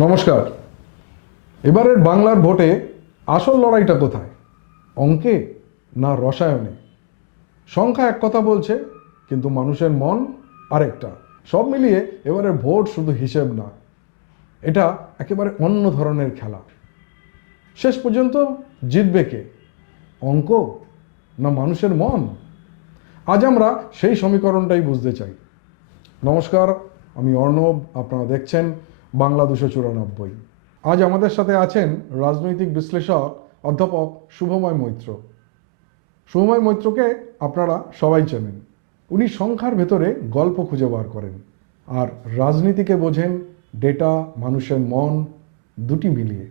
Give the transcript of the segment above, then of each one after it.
নমস্কার। এবারের বাংলার ভোটে আসল লড়াইটা কোথায়? অঙ্কে না রসায়নে? সংখ্যা এক কথা বলছে, কিন্তু মানুষের মন আরেকটা। সব মিলিয়ে এবারের ভোট শুধু হিসেব না, এটা একেবারে অন্য ধরনের খেলা। শেষ পর্যন্ত জিতবে কে? অঙ্ক না মানুষের মন? আজ আমরা সেই সমীকরণটাই বুঝতে চাই। নমস্কার, আমি অর্ণব, আপনারা দেখছেন বাংলা ২৯৪। আজ আমাদের সাথে আছেন রাজনৈতিক বিশ্লেষক অধ্যাপক শুভময় মৈত্র। শুভময় মৈত্রকে আপনারা সবাই চেনেন। উনি সংখ্যার ভেতরে গল্প খুঁজে বার করেন, আর রাজনীতিকে বোঝেন ডেটা, মানুষের মন দুটি মিলিয়ে।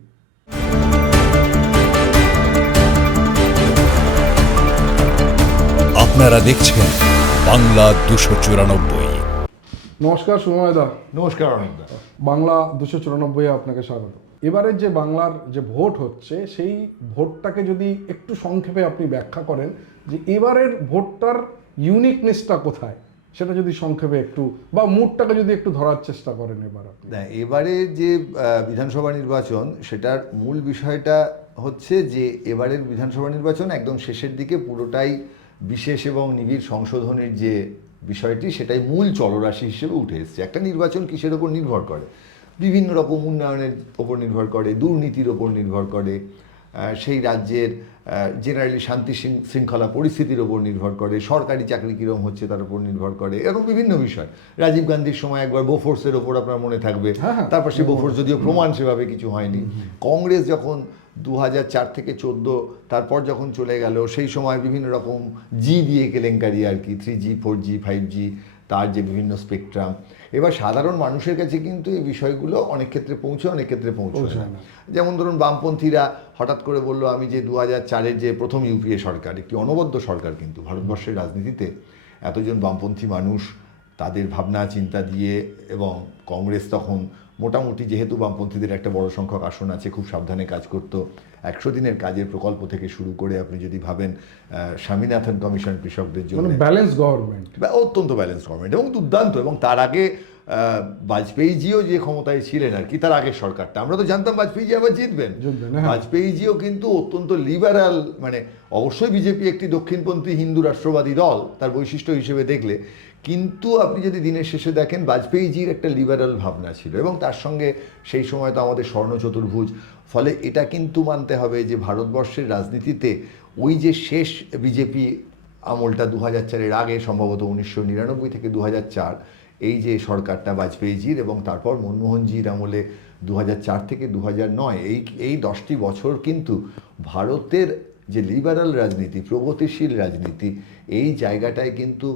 আপনারা দেখছেন বাংলা ২৯৪। নমস্কার শুভময় দা। নমস্কার অনেকদা। বাংলা ২৯৪ আপনাকে স্বাগত। এবারের যে বাংলার যে ভোট হচ্ছে, সেই ভোটটাকে যদি একটু সংক্ষেপে আপনি ব্যাখ্যা করেন যে এবারের ভোটটার ইউনিকনেসটা কোথায়, সেটা যদি সংক্ষেপে একটু বা মুডটাকে যদি একটু ধরার চেষ্টা করেন এবার আপনি। না, এবারে যে বিধানসভা নির্বাচন, সেটার মূল বিষয়টা হচ্ছে যে এবারের বিধানসভা নির্বাচন একদম শেষের দিকে পুরোটাই বিশেষ এবং নিবিড় সংশোধনের যে বিষয়টি, সেটাই মূল চলরাশি হিসেবে উঠে এসছে। একটা নির্বাচন কিসের ওপর নির্ভর করে? বিভিন্ন রকম উন্নয়নের ওপর নির্ভর করে, দুর্নীতির ওপর নির্ভর করে, সেই রাজ্যের জেনারেলি শান্তি শৃঙ্খলা পরিস্থিতির ওপর নির্ভর করে, সরকারি চাকরি কীরকম হচ্ছে তার উপর নির্ভর করে, এরকম বিভিন্ন বিষয়। রাজীব গান্ধীর সময় একবার বোফোর্সের ওপর আপনার মনে থাকবে, তারপর সে বোফোর্স যদিও প্রমাণ সেভাবে কিছু হয়নি। কংগ্রেস যখন 2004 থেকে 14, তারপর যখন চলে গেল, সেই সময় বিভিন্ন রকম জি দিয়ে কেলেঙ্কারি আর কি, 3G 4G 5G, তার যে বিভিন্ন স্পেকট্রাম। এবার সাধারণ মানুষের কাছে কিন্তু এই বিষয়গুলো অনেক ক্ষেত্রে পৌঁছে, অনেক ক্ষেত্রে পৌঁছায় না। যেমন ধরুন, বামপন্থীরা হঠাৎ করে বললো আমি যে 2004-এর যে প্রথম ইউপিএ সরকার, একটি অনবদ্য সরকার, কিন্তু ভারতবর্ষের রাজনীতিতে এতজন বামপন্থী মানুষ তাদের ভাবনা চিন্তা দিয়ে, এবং কংগ্রেস তখন মোটামুটি, যেহেতু বামপন্থীদের একটা বড় সংখ্যক আসন আছে, খুব সাবধানে কাজ করতো। 100 দিনের কাজের প্রকল্প থেকে শুরু করে আপনি যদি ভাবেন স্বামীনাথন কমিশন কৃষকদের জন্য, ব্যালেন্স গভর্নমেন্ট, অত্যন্ত ব্যালেন্স গভর্নমেন্ট এবং দুর্দান্ত। এবং তার আগে বাজপেয়ীজিও যে ক্ষমতায় ছিলেন আর কি, তার আগের সরকারটা, আমরা তো জানতাম বাজপেয়ীজি আবার জিতবেন। বাজপেয়ীজিও কিন্তু অত্যন্ত লিবারাল, মানে অবশ্যই বিজেপি একটি দক্ষিণপন্থী হিন্দু রাষ্ট্রবাদী দল তার বৈশিষ্ট্য হিসেবে দেখলে, কিন্তু আপনি যদি দিনের শেষে দেখেন বাজপেয়ীজির একটা লিবারাল ভাবনা ছিল, এবং তার সঙ্গে সেই সময় তো আমাদের স্বর্ণ চতুর্ভুজ। ফলে এটা কিন্তু মানতে হবে যে ভারতবর্ষের রাজনীতিতে ওই যে শেষ বিজেপি আমলটা 2004-এর আগে, সম্ভবত 1999 থেকে 2004, এই যে সরকারটা বাজপেয়ীজির, এবং তারপর মনমোহনজির আমলে 2004 থেকে 2009, এই 10টি বছর কিন্তু ভারতের যে লিবারাল রাজনীতি, প্রগতিশীল রাজনীতি, এই জায়গাটায় কিন্তু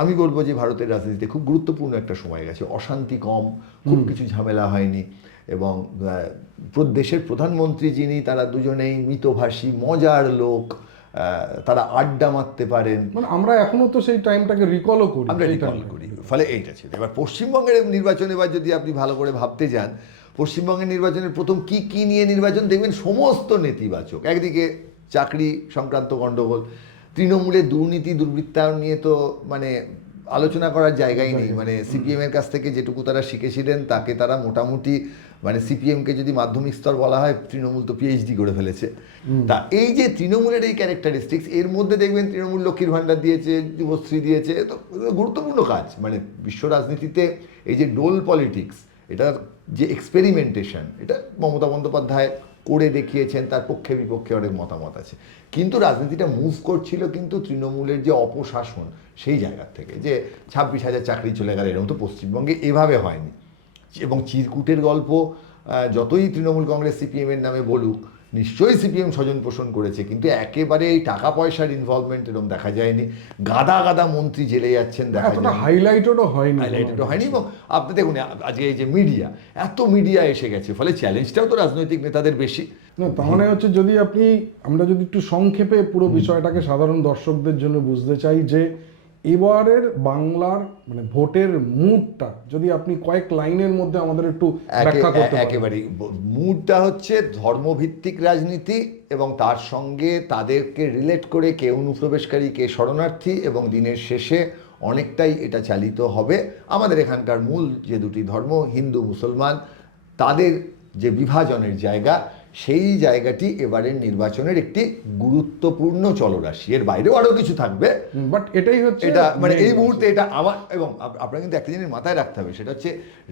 আমি বলবো যে ভারতের রাজনীতিতে খুব গুরুত্বপূর্ণ একটা সময় গেছে। অশান্তি কম, খুব কিছু ঝামেলা হয়নি, এবং দেশের প্রধানমন্ত্রী যিনি, তারা দুজনেই মিতভাষী, মজার লোক, তারা আড্ডা মারতে পারেন। মানে আমরা এখনো তো সেই টাইমটাকে রিকলও করি, আমরা রিকল করি। ফলে এইটা ছিল। এবার পশ্চিমবঙ্গের নির্বাচন, এবার যদি আপনি ভালো করে ভাবতে যান, পশ্চিমবঙ্গের নির্বাচনের প্রথম কি নিয়ে নির্বাচন, দেখবেন সমস্ত নেতিবাচক। একদিকে চাকরি সংক্রান্ত গণ্ডগোল, তৃণমূলের দুর্নীতি দুর্বৃত্তায়ন নিয়ে তো মানে আলোচনা করার জায়গাই নেই। মানে সিপিএমের কাছ থেকে যেটুকু তারা শিখেছিলেন, তাকে তারা মোটামুটি, মানে সিপিএমকে যদি মাধ্যমিক স্তর বলা হয়, তৃণমূল তো পিএইচডি করে ফেলেছে। তা এই যে তৃণমূলের এই ক্যারেক্টারিস্টিক্স, এর মধ্যে দেখবেন তৃণমূল লক্ষ্মীর ভাণ্ডার দিয়েছে, যুবশ্রী দিয়েছে, তো গুরুত্বপূর্ণ কাজ। মানে বিশ্ব রাজনীতিতে এই যে ডোল পলিটিক্স, এটার যে এক্সপেরিমেন্টেশন, এটা মমতা বন্দ্যোপাধ্যায় করে দেখিয়েছেন। তার পক্ষে বিপক্ষে অনেক মতামত আছে, কিন্তু রাজনীতিটা মুভ করছিল কিন্তু তৃণমূলের যে অপশাসন, সেই জায়গার থেকে, যে 26,000 চাকরি চলে গেল, এরকম তো পশ্চিমবঙ্গে এভাবে হয়নি। এবং চিরকুটের গল্প যতই তৃণমূল কংগ্রেস সিপিএমের নামে বলুক, নিশ্চয়ই সিপিএম স্বজন পোষণ করেছে, কিন্তু একেবারে এই টাকা পয়সার ইনভলভমেন্ট এরকম দেখা যায়নি। গাদা গাদা মন্ত্রী জেলে যাচ্ছেন, দেখা যায় হাইলাইটেডও হয়নি। এবং আপনি দেখুন আজকে এই যে মিডিয়া, এত মিডিয়া এসে গেছে, ফলে চ্যালেঞ্জটাও তো রাজনৈতিক নেতাদের বেশি। না, তার মানে হচ্ছে, যদি আমরা যদি একটু সংক্ষেপে পুরো বিষয়টাকে সাধারণ দর্শকদের জন্য বুঝতে চাই, যে এবারের বাংলার মানে ভোটের মুডটা যদি আপনি কয়েক লাইনের মধ্যে আমাদের একটু ব্যাখ্যা করতে পারেন। একেবারেই মুডটা হচ্ছে ধর্মভিত্তিক রাজনীতি, এবং তার সঙ্গে তাদেরকে রিলেট করে কে অনুপ্রবেশকারী, কে শরণার্থী, এবং দিনের শেষে অনেকটাই এটা চালিত হবে আমাদের এখানকার মূল যে দুটি ধর্ম, হিন্দু মুসলমান, তাদের যে বিভাজনের জায়গা, সেই জায়গাটি এবারের নির্বাচনের একটি গুরুত্বপূর্ণ চলরাশি। এর বাইরেও আরও কিছু থাকবে, বাট এটাই হচ্ছে এটা মানে এই মুহূর্তে এটা আমার, এবং আপনারা কিন্তু একটা জিনিস মাথায় রাখতে হবে, সেটা হচ্ছে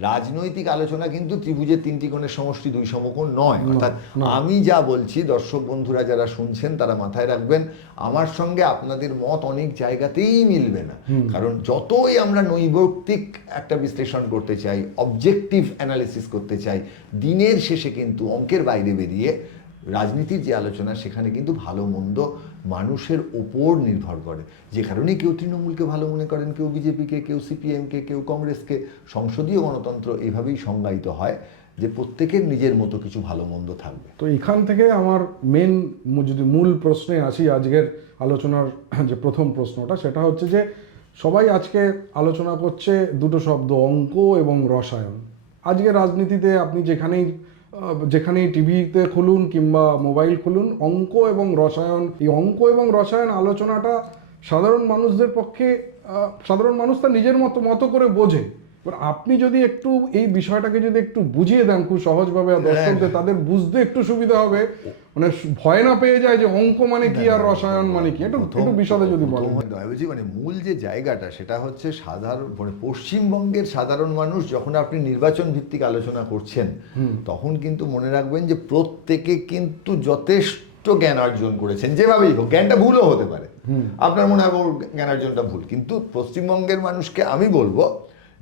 রাজনৈতিক আলোচনা কিন্তু ত্রিভুজের তিনটি কোণের সমষ্টি দুই সমকোণ নয়। অর্থাৎ আমি যা বলছি দর্শক বন্ধুরা যারা শুনছেন তারা মাথায় রাখবেন, আমার সঙ্গে আপনাদের মত অনেক জায়গাতেই মিলবে না। কারণ যতই আমরা নৈর্ব্যক্তিক একটা বিশ্লেষণ করতে চাই, অবজেক্টিভ অ্যানালিসিস করতে চাই, দিনের শেষে কিন্তু অঙ্কের বাইরে বেরিয়ে রাজনীতির যে আলোচনা সেখানে কিন্তু ভালো মন্দ মানুষের ওপর নির্ভর করে। যে কারণেই কেউ তৃণমূলকে ভালো মনে করেন, কেউ বিজেপিকে, কেউ সিপিএমকে, কেউ কংগ্রেসকে। সংসদীয় গণতন্ত্র এইভাবেই সংজ্ঞায়িত হয় যে প্রত্যেকের নিজের মতো কিছু ভালো মন্দ থাকবে। তো এখান থেকে আমার মেন যদি মূল প্রশ্নে আসি, আজকের আলোচনার যে প্রথম প্রশ্নটা সেটা হচ্ছে যে সবাই আজকে আলোচনা করছে দুটো শব্দ, অঙ্ক এবং রসায়ন। আজকে রাজনীতিতে আপনি যেখানেই টিভিতে খুলুন কিংবা মোবাইল খুলুন, অঙ্ক এবং রসায়ন, এই অঙ্ক এবং রসায়ন আলোচনাটা সাধারণ মানুষদের পক্ষে, সাধারণ মানুষ তার নিজের মতো করে বোঝে। এবার আপনি যদি একটু এই বিষয়টাকে যদি একটু বুঝিয়ে দেন খুব সহজভাবে, আর দর্শকদের তাদের বুঝতে একটু সুবিধা হবে, মানে ভয় না পেয়ে যায় যে অঙ্ক মানে কি আর রসায়ন মানে কি, একটু বিশদে যদি বলেন। মানে মূল যে জায়গাটা সেটা হচ্ছে সাধারণ, মানে পশ্চিমবঙ্গের সাধারণ মানুষ যখন আপনি নির্বাচন ভিত্তিক আলোচনা করছেন তখন কিন্তু মনে রাখবেন যে প্রত্যেকে কিন্তু যথেষ্ট জ্ঞান অর্জন করেছেন, যেভাবেই হোক। জ্ঞানটা ভুলও হতে পারে, আপনার মনে হবে জ্ঞান অর্জনটা ভুল, কিন্তু পশ্চিমবঙ্গের মানুষকে আমি বলবো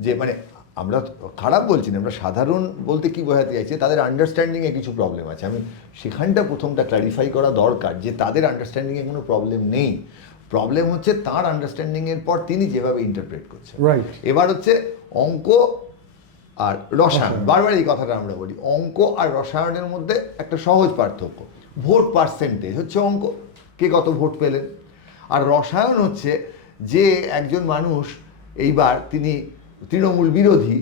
যে, মানে আমরা খারাপ বলছি না, আমরা সাধারণ বলতে কি বোঝাতে চাইছি, তাদের আন্ডারস্ট্যান্ডিংয়ে কিছু প্রবলেম আছে। আমি সেখানটা প্রথমটা ক্ল্যারিফাই করা দরকার যে তাদের আন্ডারস্ট্যান্ডিংয়ে কোনো প্রবলেম নেই, প্রবলেম হচ্ছে তার আন্ডারস্ট্যান্ডিংয়ের পর তিনি যেভাবে ইন্টারপ্রেট করছেন। রাইট। এবার হচ্ছে অঙ্ক আর রসায়ন, বারবার এই কথাটা আমরা বলি, অঙ্ক আর রসায়নের মধ্যে একটা সহজ পার্থক্য, ভোট পার্সেন্টেজ হচ্ছে অঙ্ক, কে কত ভোট পেলেন, আর রসায়ন হচ্ছে যে একজন মানুষ এইবার তিনি তৃণমূল বিরোধী,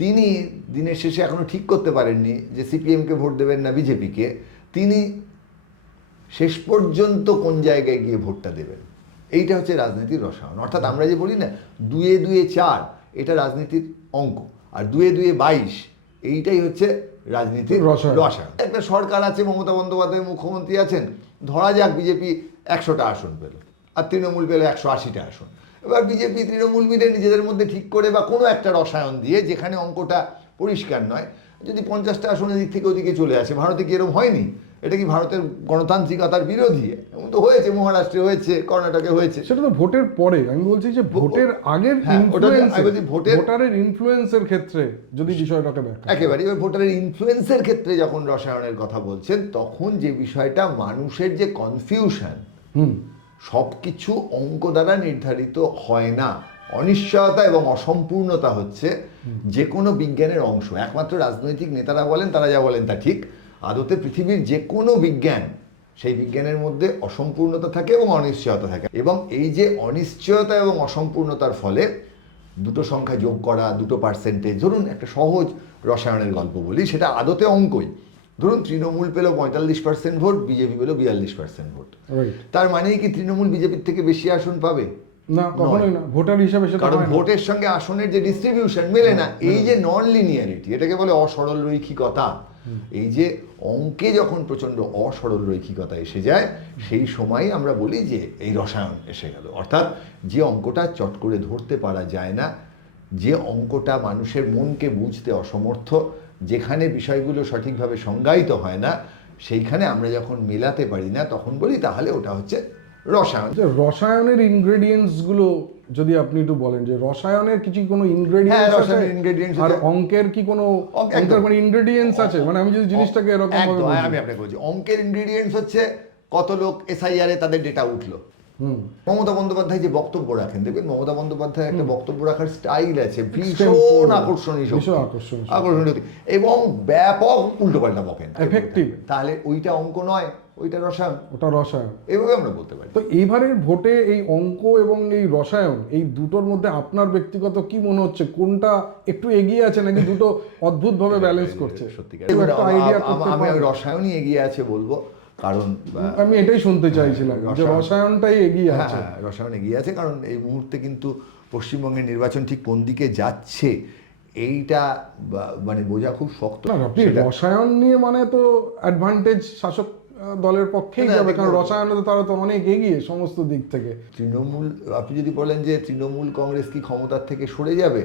তিনি দিনের শেষে এখনো ঠিক করতে পারেননি যে সিপিএমকে ভোট দেবেন না বিজেপিকে, তিনি শেষ পর্যন্ত কোন জায়গায় গিয়ে ভোটটা দেবেন, এইটা হচ্ছে রাজনীতির রসায়ন। অর্থাৎ আমরা যে বলি না 2 2 4, এটা রাজনীতির অঙ্ক, আর 2 2 22 এইটাই হচ্ছে রাজনীতির রসায়ন। একটা সরকার আছে, মমতা বন্দ্যোপাধ্যায় মুখ্যমন্ত্রী আছেন, ধরা যাক বিজেপি 100টা আসন পেল আর তৃণমূল পেল 180টা আসন। এবার বিজেপি তৃণমূল মিলে নিজেদের মধ্যে ঠিক করে বা কোনো একটা রসায়ন দিয়ে, যেখানে অঙ্কটা পরিষ্কার নয়, যদি 50টা আসনের দিক থেকে ওদিকে চলে আসে। ভারতে কি এরকম হয়নি? এটা কি ভারতের গণতান্ত্রিকতার বিরোধী? এমন তো হয়েছে, মহারাষ্ট্রে হয়েছে, কর্ণাটকে হয়েছে। সেটা তো ভোটের পরে, আমি বলছি যে ভোটের আগের ভোটারের ইনফ্লুয়েন্সের ক্ষেত্রে যদি বিষয়টাকে ব্যাখ্যা একেবারে। এবার ভোটারের ইনফ্লুয়েন্সের ক্ষেত্রে যখন রসায়নের কথা বলছেন, তখন যে বিষয়টা মানুষের যে কনফিউশন, সব কিছু অঙ্ক দ্বারা নির্ধারিত হয় না। অনিশ্চয়তা এবং অসম্পূর্ণতা হচ্ছে যে কোনো বিজ্ঞানের অংশ। একমাত্র রাজনৈতিক নেতারা বলেন, তারা যা বলেন তা ঠিক, আদতে পৃথিবীর যে কোনো বিজ্ঞান, সেই বিজ্ঞানের মধ্যে অসম্পূর্ণতা থাকে এবং অনিশ্চয়তা থাকে। এবং এই যে অনিশ্চয়তা এবং অসম্পূর্ণতার ফলে দুটো সংখ্যা যোগ করা, দুটো পার্সেন্টেজ, ধরুন একটা সহজ রসায়নের গল্প বলি, সেটা আদতে অঙ্কই। ধরুন তৃণমূল পেল 45% ভোট, বিজেপি পেল 42% ভোট। তার মানে কি তৃণমূল বিজেপির থেকে বেশি আসন পাবে? না, কখনোই না। ভোটার হিসাবে সেটা, কারণ ভোটের সঙ্গে আসনের যে ডিস্ট্রিবিউশন মেলে না। এই যে নন লিনিয়ারিটি, এটাকে বলে অসরল রৈখিকতা। এই যে অঙ্কে যখন প্রচন্ড অসরল রৈখিকতা এসে যায়, সেই সময় আমরা বলি যে এই রসায়ন এসে গেল। অর্থাৎ যে অঙ্কটা চট করে ধরতে পারা যায় না, যে অঙ্কটা মানুষের মনকে বুঝতে অসমর্থ, যেখানে বিষয়গুলো সঠিকভাবে সংজ্ঞায়িত হয় না, সেইখানে আমরা যখন মেলাতে পারি না, তখন বলি তাহলে ওটা হচ্ছে রসায়ন। রসায়নের ইনগ্রেডিয়েন্টস গুলো যদি আপনি একটু বলেন, যে রসায়নের কিছু কোনো ইনগ্রেডিয়েন্টস আছে আর অঙ্কের কি কোনো মানে ইনগ্রেডিয়েন্টস আছে? মানে আমি যদি জিনিসটাকে এরকম ভাবে আমি আপনাকে বলছি, অঙ্কের ইনগ্রেডিয়েন্টস হচ্ছে কত লোক এসআইআর এ তাদের ডেটা উঠলো। মমতা বন্দ্যোপাধ্যায় যে বক্তব্য রাখেন, দেখবেন মমতা বন্দ্যোপাধ্যায় একটা বক্তব্য রাখার স্টাইল আছে, ভীষণ আকর্ষণীয় এবং ব্যাপক উল্টোপাল্টা বকেন, এফেক্টিভ। তাহলে ওইটা অঙ্ক নয়, ওইটা রসায়ন, ওটা রসায়ন, এভাবে আমরা বলতে পারি। তো এইবারের ভোটে এই অঙ্ক এবং এই রসায়ন, এই দুটোর মধ্যে আপনার ব্যক্তিগত কি মনে হচ্ছে, কোনটা একটু এগিয়ে আছে নাকি দুটো অদ্ভুত ভাবে ব্যালেন্স করছে? সত্যিকার আমি রসায়নই এগিয়ে আছে বলবো, কারণ আমি এটাই শুনতে চাইছিলাম যে রসায়নটাই এগিয়ে আছে। রসায়ন এগিয়ে আছে, কারণ এই মুহূর্তে কিন্তু পশ্চিমবঙ্গের নির্বাচন ঠিক কোন দিকে যাচ্ছে এইটা মানে বোঝা খুব শক্ত। না আপনি সেটা- রসায়ন নিয়ে মানে তো অ্যাডভান্টেজ শাসক দলের পক্ষেই না, যাবে, দেখুন- কারণ রসায়নে তো তারা তো অনেক এগিয়ে সমস্ত দিক থেকে। তৃণমূল, আপনি যদি বলেন যে তৃণমূল কংগ্রেস কি ক্ষমতার থেকে সরে যাবে,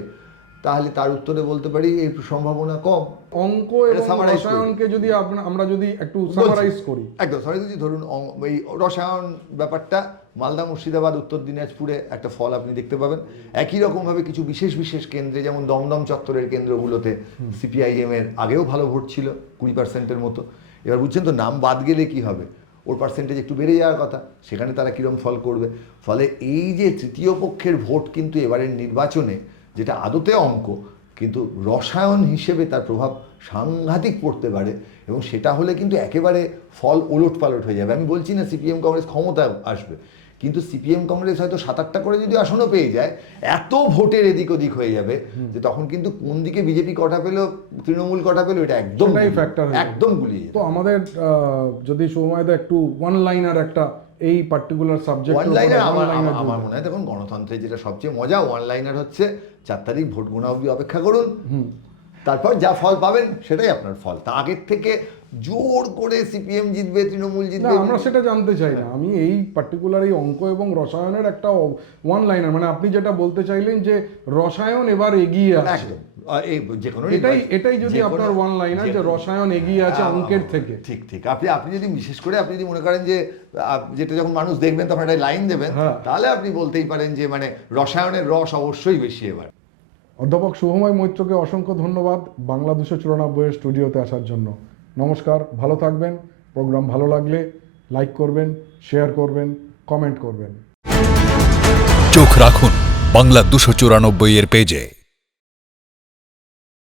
তাহলে তার উত্তরে বলতে পারি এই সম্ভাবনা কম। অঙ্ক এটা এবং summarize করি। রসায়নকে যদি আমরা যদি একটু সামারাইজ করি, একদম সরি যদি ধরুন এই রসায়ন ব্যাপারটা মালদা, মুর্শিদাবাদ, উত্তর দিনাজপুরে একটা ফল আপনি দেখতে পাবেন। একই রকমভাবে কিছু বিশেষ বিশেষ কেন্দ্রে, যেমন দমদম চত্বরের কেন্দ্রগুলোতে সিপিআইএম এর আগেও ভালো ভোট ছিল 20% মতো। এবার বুঝছেন তো, নাম বাদ গেলে কি হবে, ওর পার্সেন্টেজ একটু বেড়ে যাওয়ার কথা, সেখানে তারা কীরকম ফল করবে। ফলে এই যে তৃতীয় পক্ষের ভোট কিন্তু এবারের নির্বাচনে, যেটা আদতে অঙ্ক, কিন্তু রসায়ন হিসেবে তার প্রভাব সাংঘাতিক পড়তে পারে, এবং সেটা হলে কিন্তু একেবারে ফল ওলট পালট হয়ে যাবে। আমি বলছি না সিপিএম কংগ্রেস ক্ষমতা আসবে, কিন্তু সিপিএম কংগ্রেস হয়তো 7-8টা করে যদি আসনও পেয়ে যায়, এত ভোটের এদিক ওদিক হয়ে যাবে যে তখন কিন্তু কোন দিকে বিজেপি কটা পেলো, তৃণমূল কটা পেলো, এটা একদম সেটাই factor হয়ে যাবে। একদম গুলিয়ে যাবে। তো আমাদের যদি সময়দা একটু ওয়ান লাইনার একটা এই পার্টিকুলার সাবজেক্ট ওয়ান লাইনার আমার মনে হয়, দেখুন গণতন্ত্রের যেটা সবচেয়ে মজা, ওয়ান লাইনার হচ্ছে 4 তারিখ ভোট গোনা অবধি অপেক্ষা করুন, তারপর যা ফল পাবেন সেটাই আপনার ফল। তা আগের থেকে জোর করে সিপিএম জিতবে, তৃণমূল না জিতবে, আমরা সেটা জানতে চাই না। আমি এই পার্টিকুলার এই অঙ্ক এবং রসায়নের একটা ওয়ান লাইনার, মানে আপনি যেটা বলতে চাইলেন যে রসায়ন এবার এগিয়ে আছে, একদম এই যে কোনো এটাই যদি আপনার ওয়ান লাইনার যে রসায়ন এগিয়ে আছে অঙ্কের থেকে। ঠিক ঠিক। আপনি যদি বিশেষ করে আপনি যদি মনে করেন যে যেটা যখন মানুষ দেখবেন তখন একটা লাইন দেবেন, হ্যাঁ। তাহলে আপনি বলতেই পারেন যে মানে রসায়নের রস অবশ্যই বেশি এবার। অধ্যাপক শুভময় মৈত্রকে অসংখ্য ধন্যবাদ বাংলা 294 স্টুডিওতে আসার জন্য। নমস্কার, ভালো থাকবেন। প্রোগ্রাম ভালো লাগলে লাইক করবেন, শেয়ার করবেন, কমেন্ট করবেন। চোখ রাখুন বাংলা 294 এর পেজে।